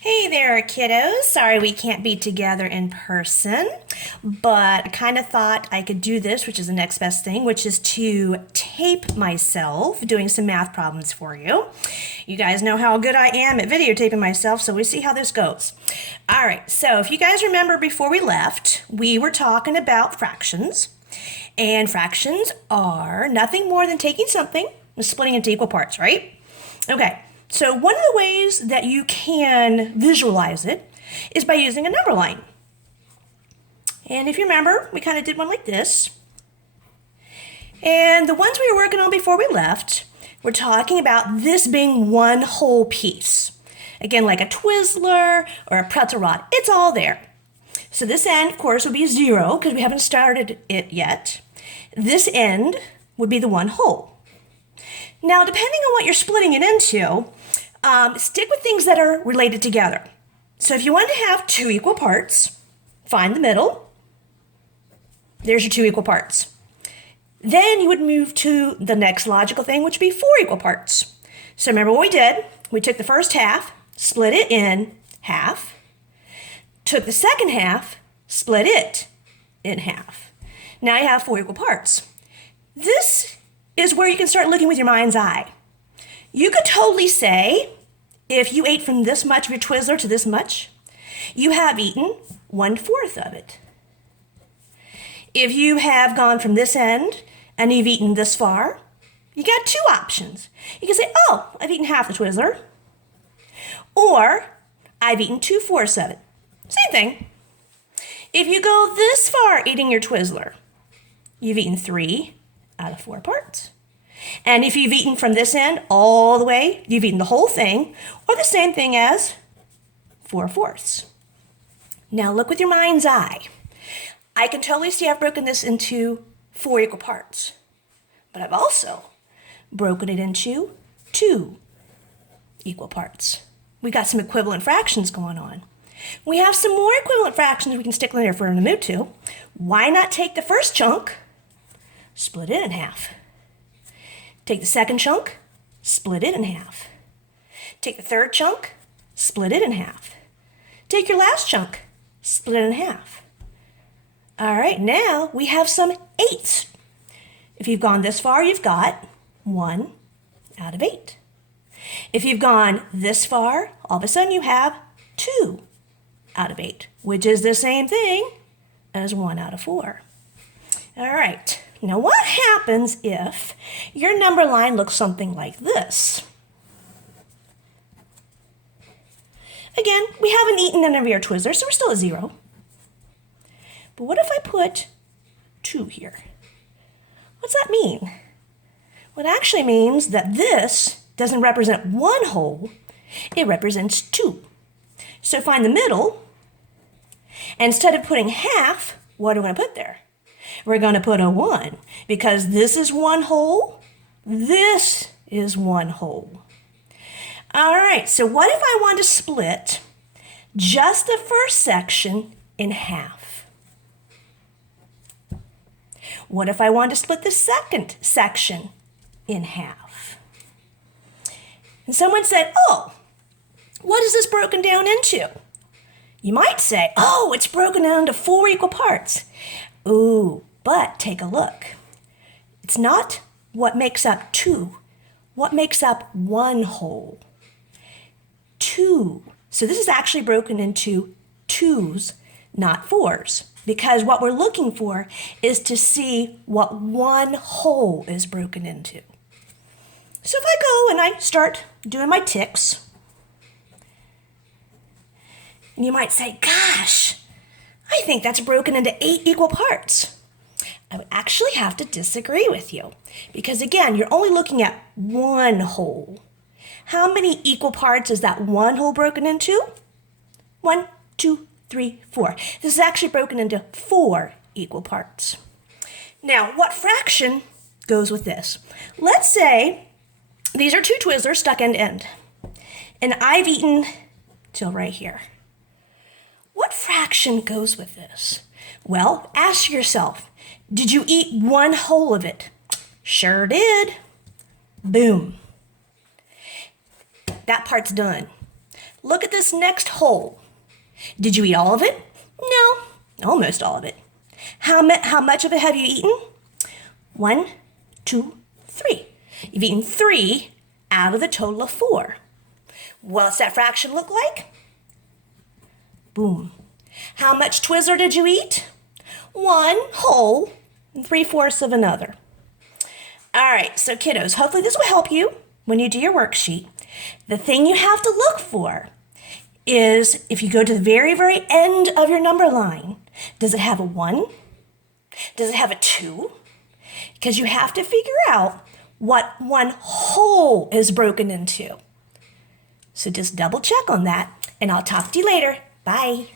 Hey there, kiddos. Sorry we can't be together in person, but I kind of thought I could do this, which is the next best thing, which is to tape myself doing some math problems for you. You guys know how good I am at videotaping myself, so we'll see how this goes. All right, so if you guys remember before we left, we were talking about fractions, and fractions are nothing more than taking something and splitting it into equal parts, right? Okay. So one of the ways that you can visualize it is by using a number line. And if you remember, we kind of did one like this. And the ones we were working on before we left, we're talking about this being one whole piece. Again, like a Twizzler or a pretzel rod, it's all there. So this end, of course, would be 0 because we haven't started it yet. This end would be the one whole. Now, depending on what you're splitting it into, stick with things that are related together. So if you want to have two equal parts, find the middle. There's your two equal parts. Then you would move to the next logical thing, which would be four equal parts. So remember what we did? We took the first half, split it in half, took the second half, split it in half. Now you have four equal parts. This is where you can start looking with your mind's eye. You could totally say, if you ate from this much of your Twizzler to this much, you have eaten 1/4 of it. If you have gone from this end and you've eaten this far, you got two options. You can say, oh, I've eaten half the Twizzler, or I've eaten 2/4 of it. Same thing. If you go this far eating your Twizzler, you've eaten 3 out of 4 parts. And if you've eaten from this end all the way, you've eaten the whole thing, or the same thing as 4/4. Now look with your mind's eye. I can totally see I've broken this into 4 equal parts, but I've also broken it into 2 equal parts. We got some equivalent fractions going on. We have some more equivalent fractions we can stick in there if we're in the mood to. Why not take the first chunk, split it in half? Take the second chunk, split it in half. Take the third chunk, split it in half. Take your last chunk, split it in half. All right, now we have some 8s. If you've gone this far, you've got 1 out of 8. If you've gone this far, all of a sudden you have 2 out of 8, which is the same thing as 1 out of 4. All right. Now, what happens if your number line looks something like this? Again, we haven't eaten any of our Twizzlers, so we're still at 0. But what if I put 2 here? What's that mean? Well, it actually means that this doesn't represent one whole, it represents 2. So find the middle, and instead of putting half, what are we going to put there? We're going to put a 1 because this is one whole, this is one whole. All right, so what if I want to split just the first section in half? What if I want to split the second section in half? And someone said, oh, what is this broken down into? You might say, oh, it's broken down into 4 equal parts. Ooh, but take a look. It's not what makes up 2. What makes up one whole? 2. So this is actually broken into 2s, not 4s, because what we're looking for is to see what one whole is broken into. So if I go and I start doing my ticks, and you might say, gosh, I think that's broken into 8 equal parts. I would actually have to disagree with you because, again, you're only looking at one whole. How many equal parts is that one whole broken into? 1, 2, 3, 4. This is actually broken into 4 equal parts. Now, what fraction goes with this? Let's say these are 2 Twizzlers stuck end to end, and I've eaten till right here. What fraction goes with this? Well, ask yourself, did you eat one whole of it? Sure did. Boom. That part's done. look at this next whole. Did you eat all of it? No, almost all of it. How much of it have you eaten? 1, 2, 3. You've eaten 3 out of the total of 4. What's that fraction look like? Boom. How much Twizzler did you eat? 1 whole and 3/4 of another. All right, so kiddos, hopefully this will help you when you do your worksheet. The thing you have to look for is if you go to the very, very end of your number line, does it have a 1? Does it have a 2? Because you have to figure out what 1 whole is broken into. So just double check on that, and I'll talk to you later. Bye.